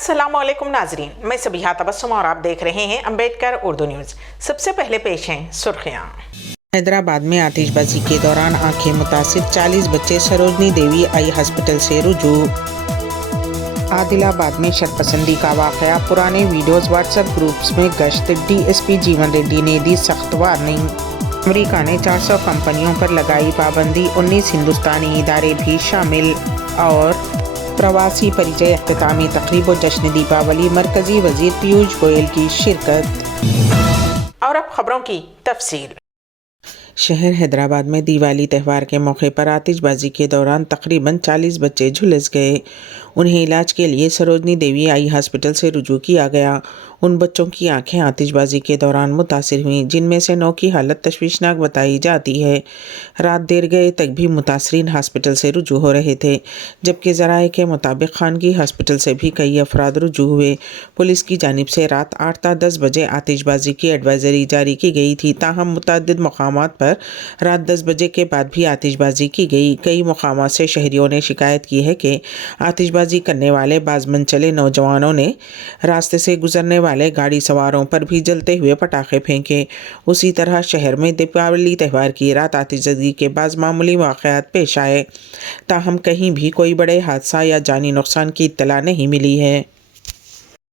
अस्सलाम वालेकुम नाजरीन, मैं सबिहा तबस्सुम और आप देख रहे हैं अम्बेडकर उर्दू न्यूज़। सबसे पहले पेश हैं सुर्खियाँ। हैदराबाद में आतिशबाजी के दौरान आंखें मुतासिर 40 बच्चे सरोजनी देवी आई हॉस्पिटल से रुजू। आदिलाबाद में शरपसंदी का वाक़या, पुराने वीडियोस व्हाट्सएप ग्रुप्स में गश्त, डीएसपी जीवन रेड्डी ने दी सख्त वार्निंग। अमेरिका ने 400 कंपनियों पर लगाई पाबंदी, 19 हिंदुस्तानी इदारे भी शामिल। और प्रवासी परिचय अख्तितामी तकरीब व जश्न दीपावली, मरकजी वजीर पीयूष गोयल की शिरकत। और अब खबरों की तफसील। शहर हैदराबाद में दिवाली त्यौहार के मौके पर आतिशबाजी के दौरान तकरीबन 40 बच्चे झुलस गए। उन्हें इलाज के लिए सरोजनी देवी आई हॉस्पिटल से रुजू किया गया। उन बच्चों की आंखें आतिशबाजी के दौरान मुतासिर हुईं, जिनमें से 9 की हालत तशवीशनाक बताई जाती है। रात देर गए तक भी मुतासरीन हॉस्पिटल से रुजू हो रहे थे, जबकि ज़राए के मुताबिक खानगी हॉस्पिटल से भी कई अफराद रुजू हुए। पुलिस की जानिब से रात 8 ता 10 बजे आतिशबाजी की एडवाइजरी जारी की गई थी, ताहम मुतअद्दिद मकामात पर रात 10 बजे के बाद भी आतिशबाजी की गई। कई मकामात से शहरियों ने शिकायत की है कि आतिशबाजी करने वाले बाज मनचले नौजवानों ने रास्ते से गुजरने वाले गाड़ी सवारों पर भी जलते हुए पटाखे फेंके। उसी तरह शहर में दीपावली त्यौहार की रात आतिशबाजी के बाद मामूली वाक़यात पेश आए, ताहम कहीं भी कोई बड़े हादसा या जानी नुकसान की इत्तला नहीं मिली है।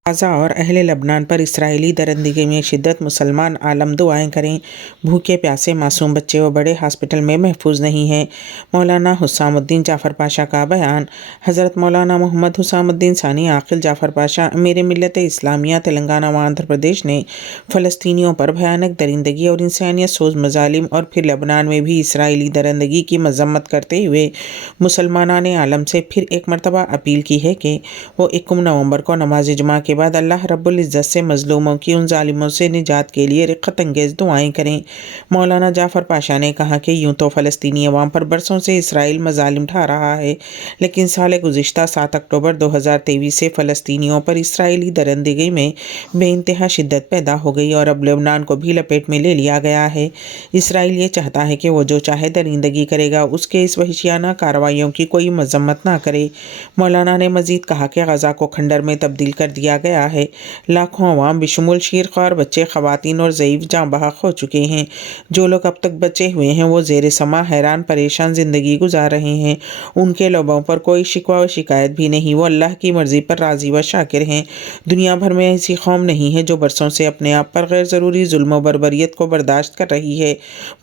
गाज़ा और अहले लबनान पर इसराइली दरिंदगी में शिद्दत, मुसलमान आलम दुआएं करें। भूखे प्यासे मासूम बच्चे व बड़े हॉस्पिटल में महफूज नहीं हैं। मौलाना हुसामुद्दीन जाफ़र पाशा का बयान। हज़रत मौलाना मोहम्मद हुसामुद्दीन सानी आकिल जाफ़र पाशा अमीर मिल्लत इस्लामिया तेलंगाना व आंध्र प्रदेश ने फ़लस्तीनियों पर भयानक दरिंदगी और इंसानियत सोज मज़ालिम और फिर लबनान में भी इसराइली दरिंदगी की मज़म्मत करते हुए मुसलमानाने आलम से फिर एक मरतबा अपील की है कि वो 21 नवंबर को नमाज जुमा के बाद अल्लाह रब्बुल इज़्ज़त से मज़लूमों की उन जालिमों से निजात के लिए रिक़्क़त अंगेज़ दुआएं करें। मौलाना जाफ़र पाशा ने कहा कि यूँ तो फ़लस्तीनी अवाम पर बरसों से इसराइल मज़ालिम ढा रहा है, लेकिन साल गुज़िश्ता 7 अक्टूबर 2023 से फ़लस्तीनियों पर इसराइली दरिंदगी में बेइंतहा शिद्दत पैदा हो गई और अब लेबनान को भी लपेट में ले लिया गया है। इसराइल ये चाहता है कि वो जो चाहे दरिंदगी करेगा, उसके इस वहशियाना कार्रवाइयों की कोई मज़म्मत ना करे। मौलाना ने मज़ीद कहा कि गज़ा को खंडर में तब्दील कर दिया गया है। लाखों अवाम बिशुमुल शीरख्वार बच्चे, ख़वातीन और ज़ईफ़ जाँ बहक हो चुके हैं। जो लोग अब तक बचे हुए हैं वो ज़ेर समा हैरान परेशान ज़िंदगी गुजार रहे हैं। उनके लोगों पर कोई शिकवा व शिकायत भी नहीं। वो अल्लाह की मर्ज़ी पर राज़ी व शाकिर हैं। दुनिया भर में ऐसी कौम नहीं है जो बरसों से अपने आप पर गैर ज़रूरी जुल्म व बर्बरियत को बर्दाश्त कर रही है।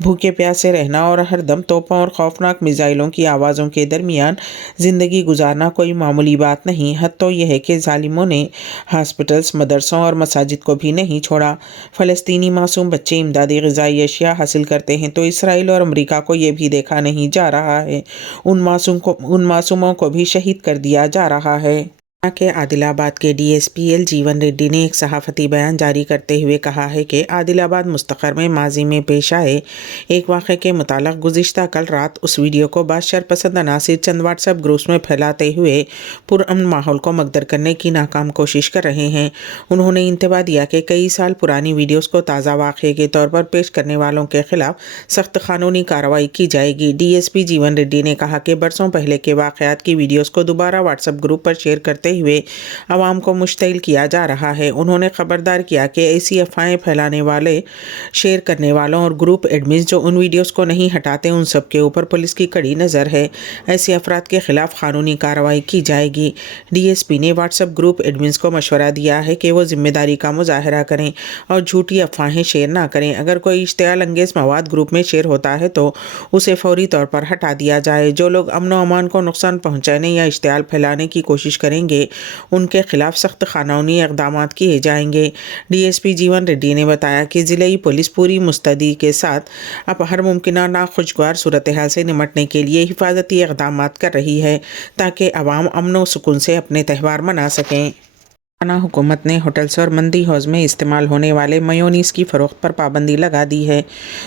भूखे प्यासे रहना और हर दम तोपों और खौफनाक मिज़ाइलों की आवाज़ों के दरमियान ज़िंदगी गुजारना कोई मामूली बात नहीं। हद तो यह है कि ज़ालिमों ने हॉस्पिटल्स, मदरसों और मसाजिद को भी नहीं छोड़ा। फ़लस्तीनी मासूम बच्चे इमदादी ग़िज़ाई अशिया हासिल करते हैं तो इसराइल और अमेरिका को ये भी देखा नहीं जा रहा है। उन मासूमों को भी शहीद कर दिया जा रहा है। के आदिलाबाद के डीएसपी एल जीवन रेड्डी ने एक सहाफ़ती बयान जारी करते हुए कहा है कि आदिलाबाद मुस्तक़र में माजी में पेश आए एक वाक़े के मुतालिक गुज़िश्ता कल रात उस वीडियो को बाद शरपसंद अनासिर चंद व्हाट्सएप ग्रुप्स में फैलाते हुए पुरअमन माहौल को मगदर करने की नाकाम कोशिश कर रहे हैं। उन्होंने इंतबा दिया कि कई साल पुरानी वीडियोज़ को ताज़ा वाक़े के तौर पर पेश करने वालों के ख़िलाफ़ सख्त क़ानूनी कार्रवाई की जाएगी। डीएसपी जीवन रेड्डी ने कहा कि बरसों पहले के वाक़यात की वीडियोज़ को दोबारा व्हाट्सएप ग्रुप पर शेयर करते हुए आवाम को मुश्तिल किया जा रहा है। उन्होंने खबरदार किया कि ऐसी अफवाहें फैलाने वाले, शेयर करने वालों और ग्रुप एडमिन्स जो उन वीडियोस को नहीं हटाते, उन सब के ऊपर पुलिस की कड़ी नज़र है। ऐसे अफराद के खिलाफ कानूनी कार्रवाई की जाएगी। डीएसपी ने व्हाट्सएप ग्रुप एडमिन्स को मशवरा दिया है कि वो जिम्मेदारी का मुजाहरा करें और झूठी अफवाहें शेयर ना करें। अगर कोई इश्तियाल अंगेज़ मवाद ग्रुप में शेयर होता है तो उसे फौरी तौर पर हटा दिया जाए। जो लोग अमन व अमान को नुकसान पहुँचाने या इश्तियाल फैलाने की कोशिश करेंगे, उनके खिलाफ सख्त कानूनी इक़दामात किए जाएंगे। डीएसपी जीवन रेड्डी ने बताया कि ज़िले पुलिस पूरी मुस्तैदी के साथ अब हर मुमकिन नाखुशगवार सूरत हाल से निमटने के लिए हिफाजती इक़दामात कर रही है, ताकि अवाम अमन व सुकून से अपने त्यौहार मना सकें। तेलंगाना हुकूमत ने होटल्स और मंदी हाउस में इस्तेमाल होने वाले मेयोनीज़ की फ़रोख्त पर पाबंदी लगा दी है।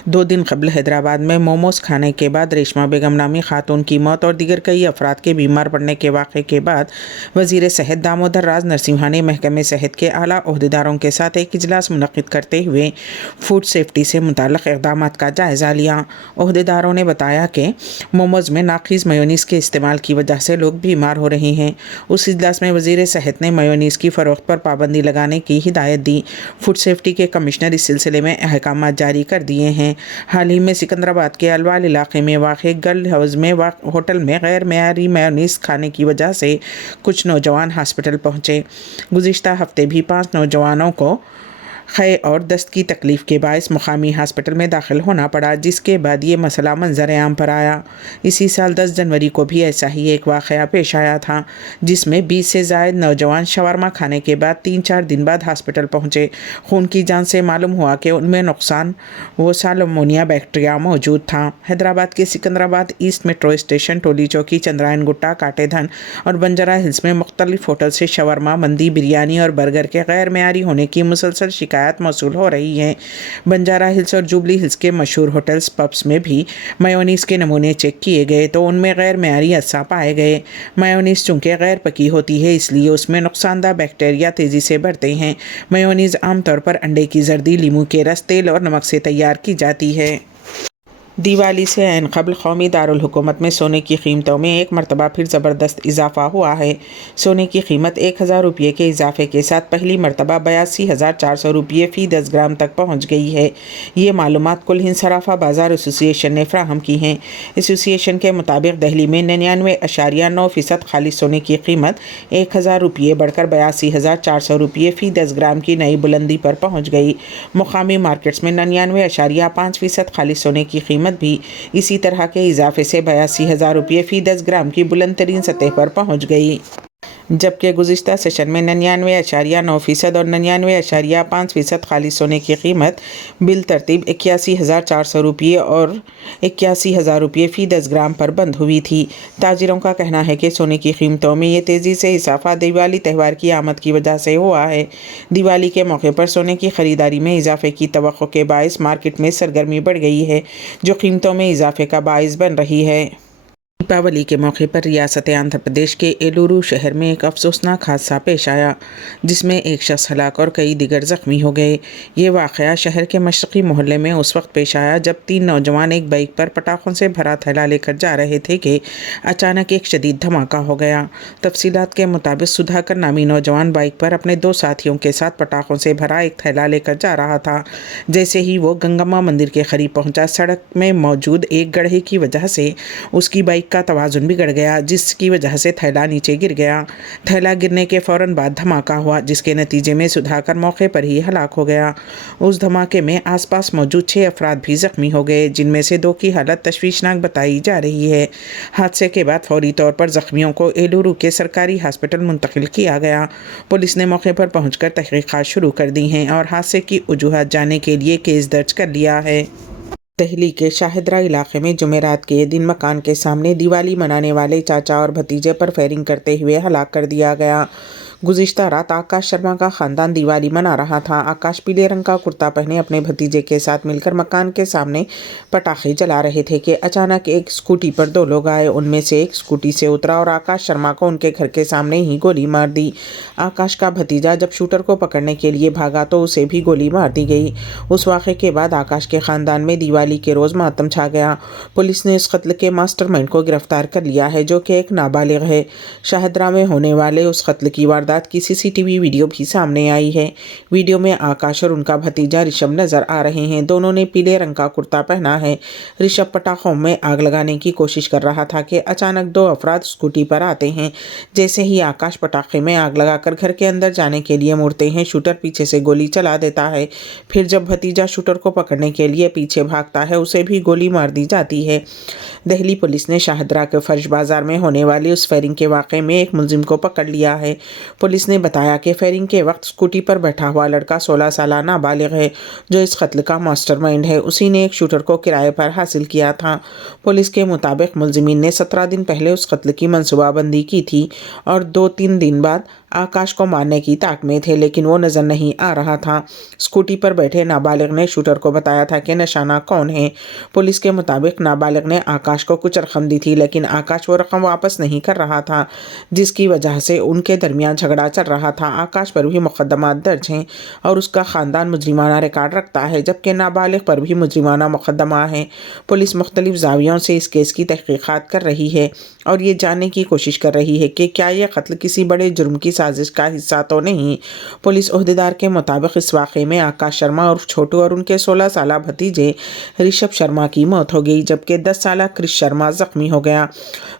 2 दिन कबल हैदराबाद में मोमोज खाने के बाद रेशमा बेगम नामी खातून की मौत और दीगर कई अफराद के बीमार पड़ने के वाक़े के बाद वज़ीर सेहत दामोदर राज नरसिम्हा ने महकमे सेहत के आला ओहदेदारों के साथ एक इजलास मुनक़्क़िद करते हुए फूड सेफ्टी से मुताल्लिक़ इक़दामात का जायज़ा लिया। ओहदेदारों ने बताया कि मोमोज में नाक़िज़ मेयोनीज़ के इस्तेमाल की वजह से लोग बीमार हो रहे हैं। उस इजलास में वज़ीर सेहत ने मेयोनीज़ की फ़रोख्त पर पाबंदी लगाने की हिदायत दी। फूड सेफ्टी के कमिश्नर इस सिलसिले में अहकाम जारी कर दिए हैं। हाल ही में सिकंदराबाद के अलवाल इलाके में वाक़ गर्ल हाउस में होटल में गैर मेयारी मेयोनीज़ खाने की वजह से कुछ नौजवान हॉस्पिटल पहुँचे। गुज़िश्ता हफ्ते भी 5 नौजवानों को खे और दस्त की तकलीफ़ के बायस मुकामी हॉस्पिटल में दाखिल होना पड़ा, जिसके बाद ये मसला मंजर आम पर आया। इसी साल 10 जनवरी को भी ऐसा ही एक वाक़या पेश आया था, जिसमें 20 से ज़ायद नौजवान शवरमा खाने के बाद 3-4 दिन बाद हॉस्पिटल पहुँचे। खून की जांच से मालूम हुआ कि उनमें नुकसान वो साल्मोनिया बैक्टीरिया मौजूद था। हैदराबाद के सिकंदराबाद ईस्ट मेट्रो स्टेशन, टोली चौकी, चंद्रायन गुट्टा, काटेधन और बंजारा हिल्स में मुख्तलिफ होटल से शवरमा, मंदी, बिरयानी और बर्गर के गैर मेयारी होने की मुसलसल शिकायत मौसूल हो रही हैं। बंजारा हिल्स और जुबली हिल्स के मशहूर होटल्स पब्स में भी मेयोनीज़ के नमूने चेक किए गए तो उनमें गैर मेयारी अज्जा पाए गए। मेयोनीज़ चूँकि गैर पकी होती है, इसलिए उसमें नुकसानदा बैक्टीरिया तेज़ी से बढ़ते हैं। मेयोनीज़ आमतौर पर अंडे की जर्दी, लीमू के रस, तेल और नमक से तैयार की जाती है। दिवाली से ऐन क़ब्ल कौमी दारुल हुकूमत में सोने की कीमतों में एक मरतबा फिर ज़बरदस्त इजाफ़ा हुआ है। सोने की कीमत 1000 रुपये के इजाफे के साथ पहली मरतबा 82,400 रुपये फ़ी 10 ग्राम तक पहुँच गई है। ये मालूमात कुल हिंद सराफा बाज़ार एसोसिएशन ने फ़राहम की हैं। एसोसिएशन के मुताबिक दिल्ली में 99.9% खालिस सोने की कीमत 1000 रुपये बढ़कर 82,400 रुपये फ़ी 10 ग्राम की नई बुलंदी पर पहुँच गई। मुकामी मार्केट्स में 99.5% खालिस सोने की कीमत भी इसी तरह के इजाफे से 82,000 रुपये फ़ी 10 ग्राम की बुलंद तरीन सतह पर पहुँच गई, जबकि गुज़िश्ता सेशन में 99.9% और 99.5% खालिस सोने की कीमत बिल तरतीब 81,400 रुपये और 81,000 रुपये फ़ी 10 ग्राम पर बंद हुई थी। ताजिरों का कहना है कि सोने की कीमतों में ये तेज़ी से इजाफा दिवाली त्यौहार की आमद की वजह से हुआ है। दिवाली के मौके पर सोने की ख़रीदारी में इजाफे की तवक्को के बायस मार्केट में सरगर्मी बढ़ गई है, जो कीमतों में इजाफे का बायस बन रही है। दीपावली के मौके पर रियासत आंध्र प्रदेश के एलुरु शहर में एक अफसोसनाक हादसा पेश आया, जिसमें एक शख्स हलाक और कई दिगर ज़ख्मी हो गए। ये वाक़या शहर के मशरक़ी मोहल्ले में उस वक्त पेश आया जब 3 नौजवान एक बाइक पर पटाखों से भरा थैला लेकर जा रहे थे कि अचानक एक शदीद धमाका हो गया। तफसीलात के मुताबिक सुधाकर नामी नौजवान बाइक पर अपने 2 साथियों के साथ पटाखों से भरा एक थैला लेकर जा रहा था। जैसे ही वो गंगम्मा मंदिर के करीब पहुँचा, सड़क में मौजूद एक गड्ढे की वजह से उसकी बाइक का तवाज़ुन बिगड़ गया, जिसकी वजह से थैला नीचे गिर गया। थैला गिरने के फ़ौरन बाद धमाका हुआ, जिसके नतीजे में सुधाकर मौके पर ही हलाक हो गया। उस धमाके में आसपास मौजूद 6 अफराद भी ज़ख्मी हो गए, जिनमें से 2 की हालत तशवीशनाक बताई जा रही है। हादसे के बाद फौरी तौर पर ज़ख्मियों को एलुरु के सरकारी हॉस्पिटल मुंतकिल किया गया। पुलिस ने मौके पर पहुंचकर तहक़ीक़ात शुरू कर दी हैं और हादसे की वजूहात जानने के लिए केस दर्ज कर लिया है। दिल्ली के शाहिदरा इलाके में जुमेरात के दिन मकान के सामने दिवाली मनाने वाले चाचा और भतीजे पर फायरिंग करते हुए हलाक कर दिया गया। गुज़िश्ता रात आकाश शर्मा का ख़ानदान दिवाली मना रहा था। आकाश पीले रंग का कुर्ता पहने अपने भतीजे के साथ मिलकर मकान के सामने पटाखे जला रहे थे कि अचानक एक स्कूटी पर 2 लोग आए। उनमें से एक स्कूटी से उतरा और आकाश शर्मा को उनके घर के सामने ही गोली मार दी। आकाश का भतीजा जब शूटर को पकड़ने के लिए भागा तो उसे भी गोली मार दी गई। उस वाक़े के बाद आकाश के ख़ानदान में दिवाली के रोज़ मातम छा गया। पुलिस ने इस कत्ल के मास्टरमाइंड को गिरफ्तार कर लिया है, जो कि एक नाबालिग है। शाहिदरा में होने वाले उस कत्ल की वारदात की सीसीटीवी वीडियो भी सामने आई है। वीडियो में आकाश और उनका भतीजा ऋषभ नजर आ रहे हैं। दोनों ने पीले रंग का कुर्ता पहना है। ऋषभ पटाखों में आग लगाने की कोशिश कर रहा था कि अचानक 2 अफराद स्कूटी पर आते हैं। जैसे ही आकाश पटाखे में आग लगाकर घर के अंदर जाने के लिए मुड़ते हैं, शूटर पीछे से गोली चला देता है। फिर जब भतीजा शूटर को पकड़ने के लिए पीछे भागता है, उसे भी गोली मार दी जाती है। दिल्ली पुलिस ने शाहिदरा के फर्श बाजार में होने वाली उस फायरिंग के वाक़े में एक मुलजिम को पकड़ लिया है। पुलिस ने बताया कि फायरिंग के वक्त स्कूटी पर बैठा हुआ लड़का 16 साल नाबालिग है, जो इस कत्ल का मास्टरमाइंड है। उसी ने एक शूटर को किराए पर हासिल किया था। पुलिस के मुताबिक मुलजिमीन ने 17 दिन पहले उस कत्ल की मनसूबाबंदी की थी और 2-3 दिन बाद आकाश को मारने की ताक में थे, लेकिन वो नजर नहीं आ रहा था। स्कूटी पर बैठे नाबालिग ने शूटर को बताया था कि निशाना कौन है। पुलिस के मुताबिक नाबालिग ने आकाश को कुछ रकम दी थी, लेकिन आकाश वो रकम वापस नहीं कर रहा था, जिसकी वजह से उनके दरमियान झगड़ा चल रहा था। आकाश पर भी मुकदमा दर्ज हैं और उसका खानदान मुजरिमाना रिकॉर्ड रखता है, जबकि नाबालिग पर भी मुजरिमाना मुकदमा है। पुलिस मुख्तलिफ जावियों से इस केस की तहकीकात कर रही है और ये जानने की कोशिश कर रही है कि क्या यह कत्ल किसी बड़े जुर्म की साजिश का हिस्सा तो नहीं। पुलिस ओहदेदार के मुताबिक इस वाक़े में आकाश शर्मा और छोटू और उनके 16 साला भतीजे ऋषभ शर्मा की मौत हो गई, जबकि 10 साला क्रिश शर्मा जख्मी हो गया।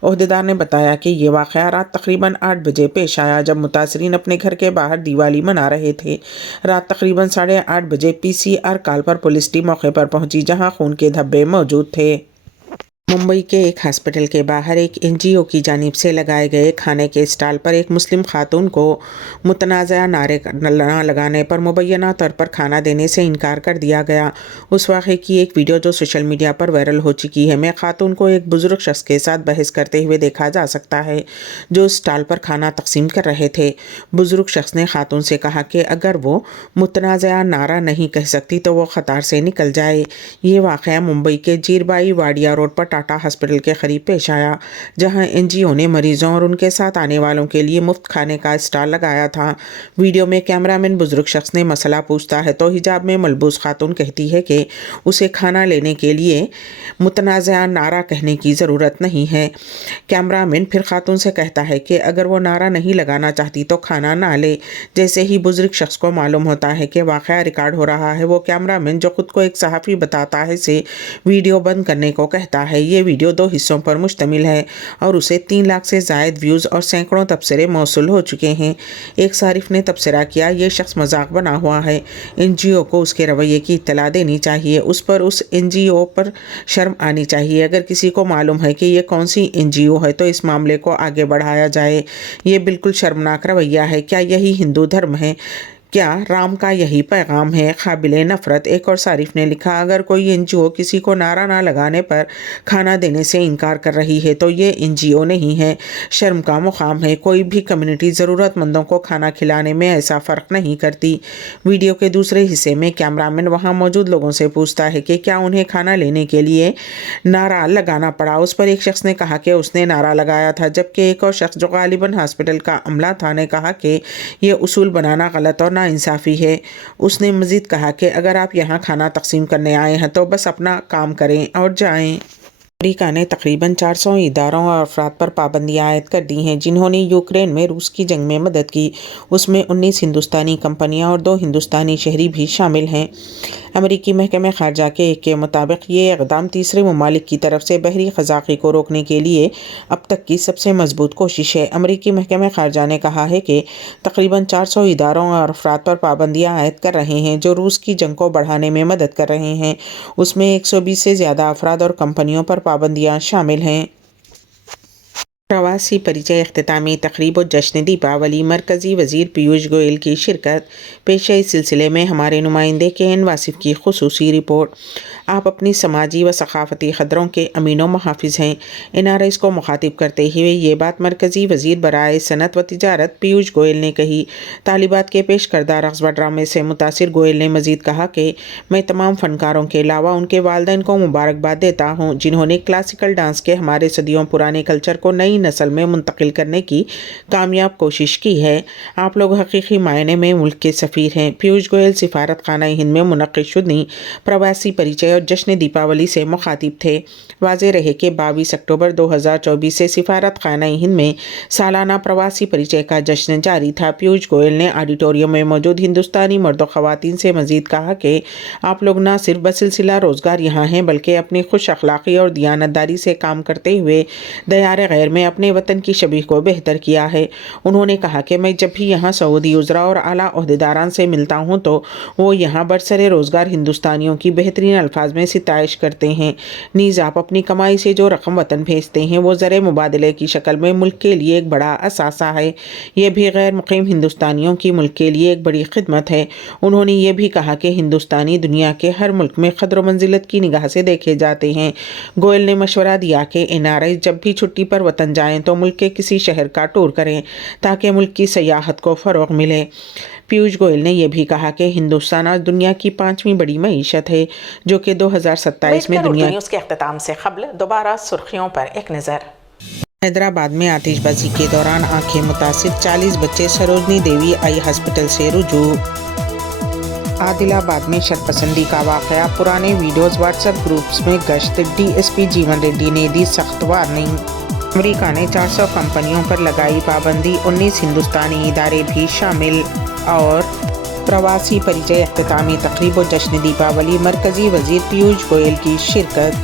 ओहदेदार ने बताया कि ये वाक़या रात तकरीबन 8 बजे पेश आया, जब मुतासरीन अपने घर के बाहर दिवाली मना रहे थे। रात तकरीबन 8:30 बजे PCR कॉल पर पुलिस टीम मौके पर पहुंची, जहां खून के धब्बे मौजूद थे। मुंबई के एक हॉस्पिटल के बाहर एक NGO की जानिब से लगाए गए खाने के स्टॉल पर एक मुस्लिम खातून को मुतनाज़ा नारे न लगाने पर मुबैना तौर पर खाना देने से इनकार कर दिया गया। उस वाक़े की एक वीडियो जो सोशल मीडिया पर वायरल हो चुकी है, में खातून को एक बुज़ुर्ग शख्स के साथ बहस करते हुए देखा जा सकता है, जो स्टॉल पर खाना तकसीम कर रहे थे। बुज़ुर्ग शख्स ने खातून से कहा कि अगर वो मुतनाज़ा नारा नहीं कह सकती तो वो क़तार से निकल जाए। ये वाक़या मुंबई के जीरबाई वाडिया रोड पर टाटा हॉस्पिटल के करीब पेश आया, जहां NGO ने मरीजों और उनके साथ आने वालों के लिए मुफ्त खाने का स्टॉल लगाया था। वीडियो में कैमरामैन बुजुर्ग शख्स ने मसला पूछता है तो हिजाब में मलबूस खातून कहती है कि उसे खाना लेने के लिए मुतनाज़ा नारा कहने की ज़रूरत नहीं है। कैमरामैन फिर खातून से कहता है कि अगर वो नारा नहीं लगाना चाहती तो खाना ना ले। जैसे ही बुजुर्ग शख्स को मालूम होता है कि वाक़या रिकॉर्ड हो रहा है, वो कैमरामैन, जो खुद को एक सहाफ़ी बताता है, से वीडियो बंद करने को कहता है। ये वीडियो 2 हिस्सों पर मुश्तमिल है और उसे 3 लाख से ज़ायद व्यूज़ और सैकड़ों तबसरे मौसूल हो चुके हैं। एक सारिफ ने तबसरा किया, ये शख्स मजाक बना हुआ है। NGO को उसके रवैये की इत्तला देनी चाहिए, उस पर उस NGO पर शर्म आनी चाहिए। अगर किसी को मालूम है कि ये कौन सी NGO है तो इस मामले को आगे बढ़ाया जाए। ये बिल्कुल शर्मनाक रवैया है। क्या यही हिंदू धर्म है? क्या राम का यही पैगाम है? काबिले नफ़रत। एक और सारिफ ने लिखा, अगर कोई NGO किसी को नारा ना लगाने पर खाना देने से इनकार कर रही है तो ये NGO नहीं है, शर्म का मुकाम है। कोई भी कम्युनिटी ज़रूरतमंदों को खाना खिलाने में ऐसा फ़र्क नहीं करती। वीडियो के दूसरे हिस्से में कैमरामैन वहाँ मौजूद लोगों से पूछता है कि क्या उन्हें खाना लेने के लिए नारा लगाना पड़ा। उस पर एक शख्स ने कहा कि उसने नारा लगाया था, जबकि एक और शख्स जो गालिबन हॉस्पिटल का अमला था ने कहा कि ये उसूल बनाना गलत और नाइंसाफ़ी है। उसने मज़ीद कहा कि अगर आप यहाँ खाना तकसीम करने आए हैं तो बस अपना काम करें और जाएं। अमेरिका ने तकरीबन 400 इदारों और अफराद पर पाबंदियाँ आयद कर दी हैं जिन्होंने यूक्रेन में रूस की जंग में मदद की। उसमें 19 हिंदुस्तानी कंपनियाँ और 2 हिंदुस्तानी शहरी भी शामिल हैं। अमेरिकी महकमे ख़ारजा के मुताबिक ये इक़दाम तीसरे ममालिक की तरफ से बहरी क़ज़ाक़ी को रोकने के लिए अब तक की सबसे मजबूत कोशिश है। अमेरिकी महकमे ख़ारजा ने कहा है कि तकरीबन 400 इदारों और अफराद पर पाबंदियाँ आयद कर रहे हैं जो रूस की जंग को बढ़ाने में मदद कर रहे हैं। उसमें 120 से ज़्यादा अफराद और कंपनियों पर पाबंदियाँ शामिल हैं। प्रवासी परिचय अख्तितामी तकरीब और जश्न दीपावली, मरकज़ी वज़ीर पीयूष गोयल की शिरकत। पेश है इस सिलसिले में हमारे नुमाइंदे KN वासिफ़ की खुसूसी रिपोर्ट। आप अपनी समाजी व सक़ाफ़ती क़दरों के अमीन व मुहाफ़िज़ हैं। NRIs को मुखातिब करते हुए ये बात मरकज़ी वज़ीर बराए सनत व तिजारत पीयूष गोयल ने कही। तालिबात के पेश करदा रक़्स ड्रामे से मुतासिर गोयल ने मज़ीद कहा कि मैं तमाम फ़नकारों के अलावा उनके वालिदैन को मुबारकबाद देता हूँ जिन्होंने क्लासिकल डांस के हमारे सदियों पुराने कल्चर को नई नस्ल में मुंतकिल करने की कामयाब कोशिश की है। आप लोग हकीकी मायने में मुल्क के सफ़ीर हैं। पीयूष गोयल सिफारत खाना हिंद में मुनक़्क़िद शुदनी प्रवासी परिचय और जश्न दीपावली से मुखातिब थे। वाज़ेह रहे कि 22 अक्टूबर 2024 से सिफारत खाना हिंद में सालाना प्रवासी परिचय का जश्न जारी था। पीयूष गोयल ने ऑडिटोरियम में मौजूद हिंदुस्तानी मर्द व ख़वातीन से मज़ीद कहा कि आप लोग न सिर्फ बसिलसिला रोज़गार यहाँ हैं बल्कि अपनी खुश अखलाक़ी और दियानतदारी से काम करते हुए दयार गैर में अपने वतन की शबीह को बेहतर किया है। उन्होंने कहा कि मैं जब भी यहाँ सऊदी उज़रा और आला ओहदेदारान से मिलता हूँ तो वो यहाँ बरसरे रोज़गार हिंदुस्तानियों की बेहतरीन अल्फाज में सिताइश करते हैं। नीज़ आप अपनी कमाई से जो रकम वतन भेजते हैं वो ज़र मुबादले की शक्ल में मुल्क के लिए एक बड़ा असासा है। ये भी गैर मुक़ीम हिंदुस्तानियों की मुल्क के लिए एक बड़ी खिदमत है। उन्होंने ये भी कहा कि हिंदुस्तानी दुनिया के हर मुल्क में क़द्र मंजिलत की निगाह से देखे जाते हैं। गोयल ने मशवरा दिया कि NRI जब भी छुट्टी पर वतन جائیں تو ملک کے کسی شہر کا ٹور کریں تاکہ ملک کی سیاحت کو فروغ ملے۔ پیوش گوئل نے یہ بھی کہا کہ ہندوستان آج دنیا کی 5ویں بڑی معیشت ہے، جو کہ 2027 میں دنیا نیوز کے اختتام سے قبل دوبارہ سرخیوں پر ایک نظر۔ حیدرآباد میں آتش بازی کے دوران آنکھیں متاثر 40 بچے سروجنی دیوی آئی ہاسپٹل سے رجوع۔ عادل آباد میں شرپسندی کا واقعہ، پرانے ویڈیوز واٹس ایپ گروپس میں گشت، ڈی ایس پی جیون ریڈی نے دی سخت وارننگ۔ امریکہ نے 400 کمپنیوں پر لگائی پابندی، 19 ہندوستانی ادارے بھی شامل۔ اور پرواسی پریچے اختتامی تقریب و جشن دیپاولی، مرکزی وزیر پیوش گوئل کی شرکت۔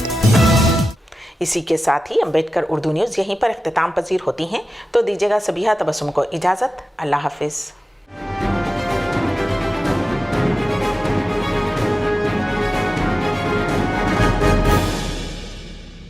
اسی کے ساتھ ہی امبیڈکر اردو نیوز یہیں پر اختتام پذیر ہوتی ہیں، تو دیجیے گا سبیحہ تبسم کو اجازت۔ اللہ حافظ۔